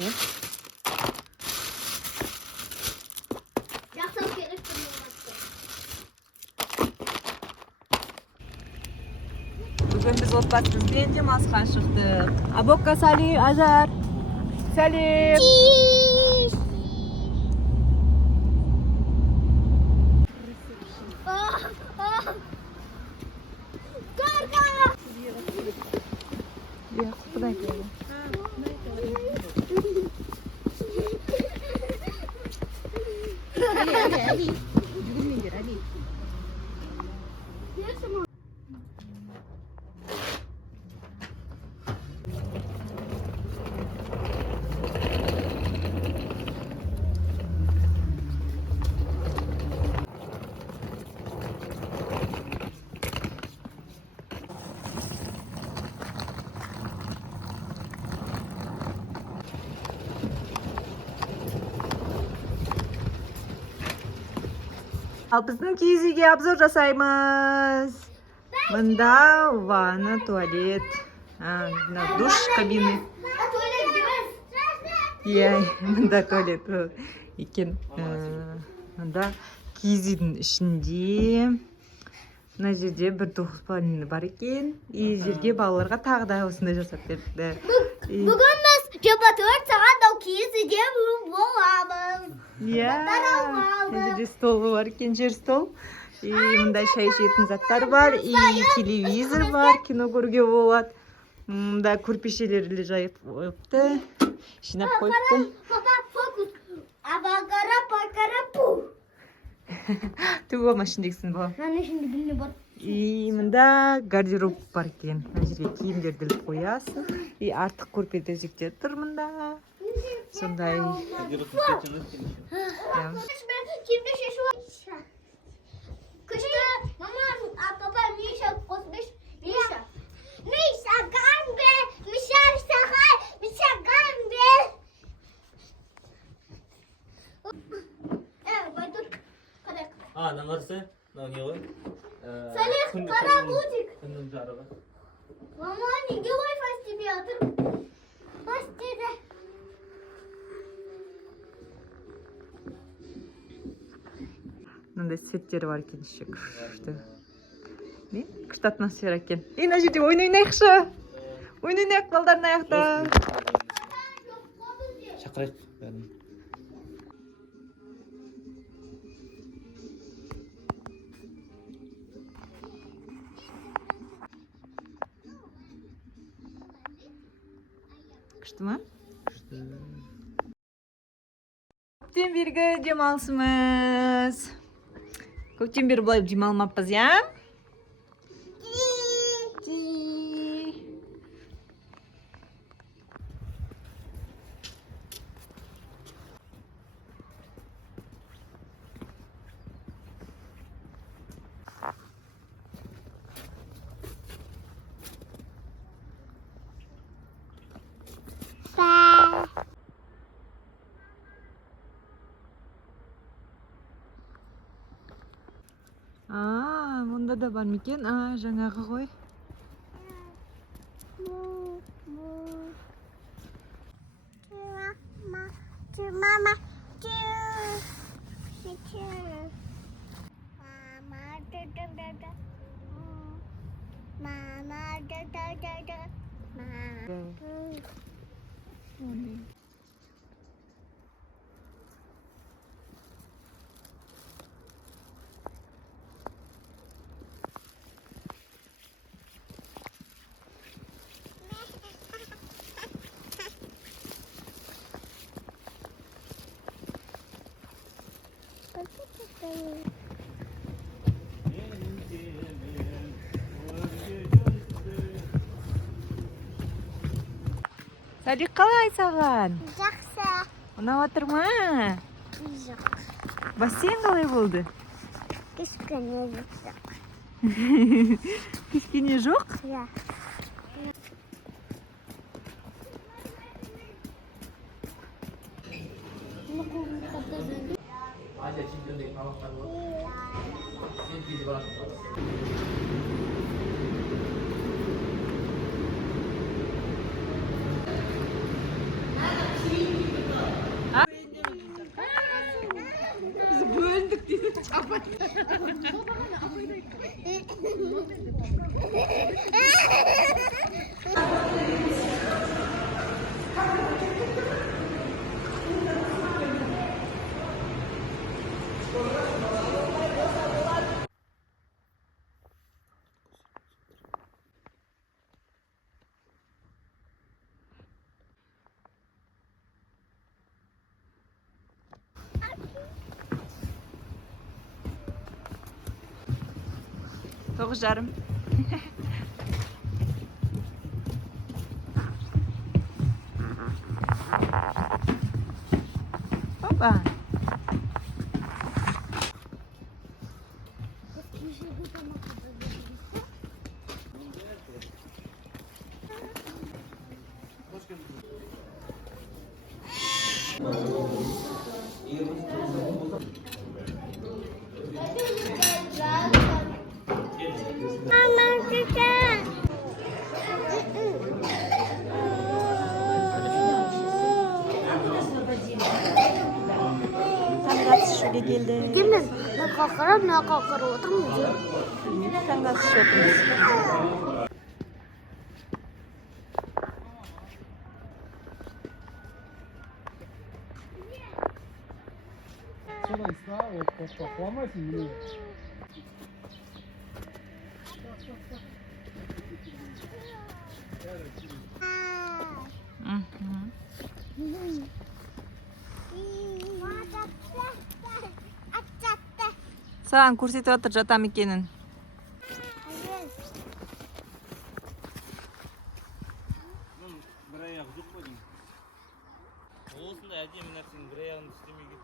Жақсылық керек болмапты. Бүгін біз отбасымызбен демалысқа шықтық. Абокка сәлем, Ажар. Сәлем. Құдай келді. Ал біздің киіз үйге обзор жасаймыз. Мында ванна, туалет, душ кабины. Иә, мында туалет екен. Мында киіз үйдің ішінде. Мына жерде бір тоқпалыны бар екен. И жерге балаларға тағы да осындай жасап берді. Бүгін біз 24 сағат ол киіз үйде боламыз. Иә, мына жерде стол бар екен, жер стол. И мында шай ішетін заттар бар, и телевизор бар, кино көруге болады. Мында көрпешелерді жайып қойыпты, жинап қойыпты. Папа, фокус. Абагара-пакара пу. Түгі машиндексің ба? Мен ішінде біліне бар. И мында гардероб бар екен. Мына жерге киімдерді іліп қоясың. И артық көрпе-төсектер тұр мында. Сондай. Kimde şaşı var? Kışta mama, papa, Misha, kosmiş, Misha. Misha, gambe, Misha, sakay, Misha, gambe. Baytur, kadar. 나갔어? 나 여기. Salih, kara bulduk. 근데 잘하가. Mama, ne gibi fasti bir atır? Fasti de. Мындай светтері бар екен іші күшті. Не? Күшті атмосфера екен. Мына жерде ойын ойнайықшы. Ойын ойнайық балдардың аяқта. шақырайық бәрін. Күшті ма? Көптен бергі демалысымыз. Көптен бері былай демалмаппыз, я? Мұнда да бар мекен? Жаңағы ғой. Mama, Сәлик қалай саған? жақсы. Ұнап отыр ма? Жоқ. Бассейн қалай болды? Кішкене жоқ. Кішкене жоқ? Иә. 아시아 진전되게 반갑다고. CNP 집어놨어. Тоғыз жарым. Опа. Таңғы келді. Келмен, мен қақырып отырмын. Таңғы ас ішіп Содан ста, құламайсың міне. Саған көрсетіп жатыр жатам екенін. Бір аяғы жоқ қой деймін. Осындай әдемі нәрсенің бір аяғын істемеуге.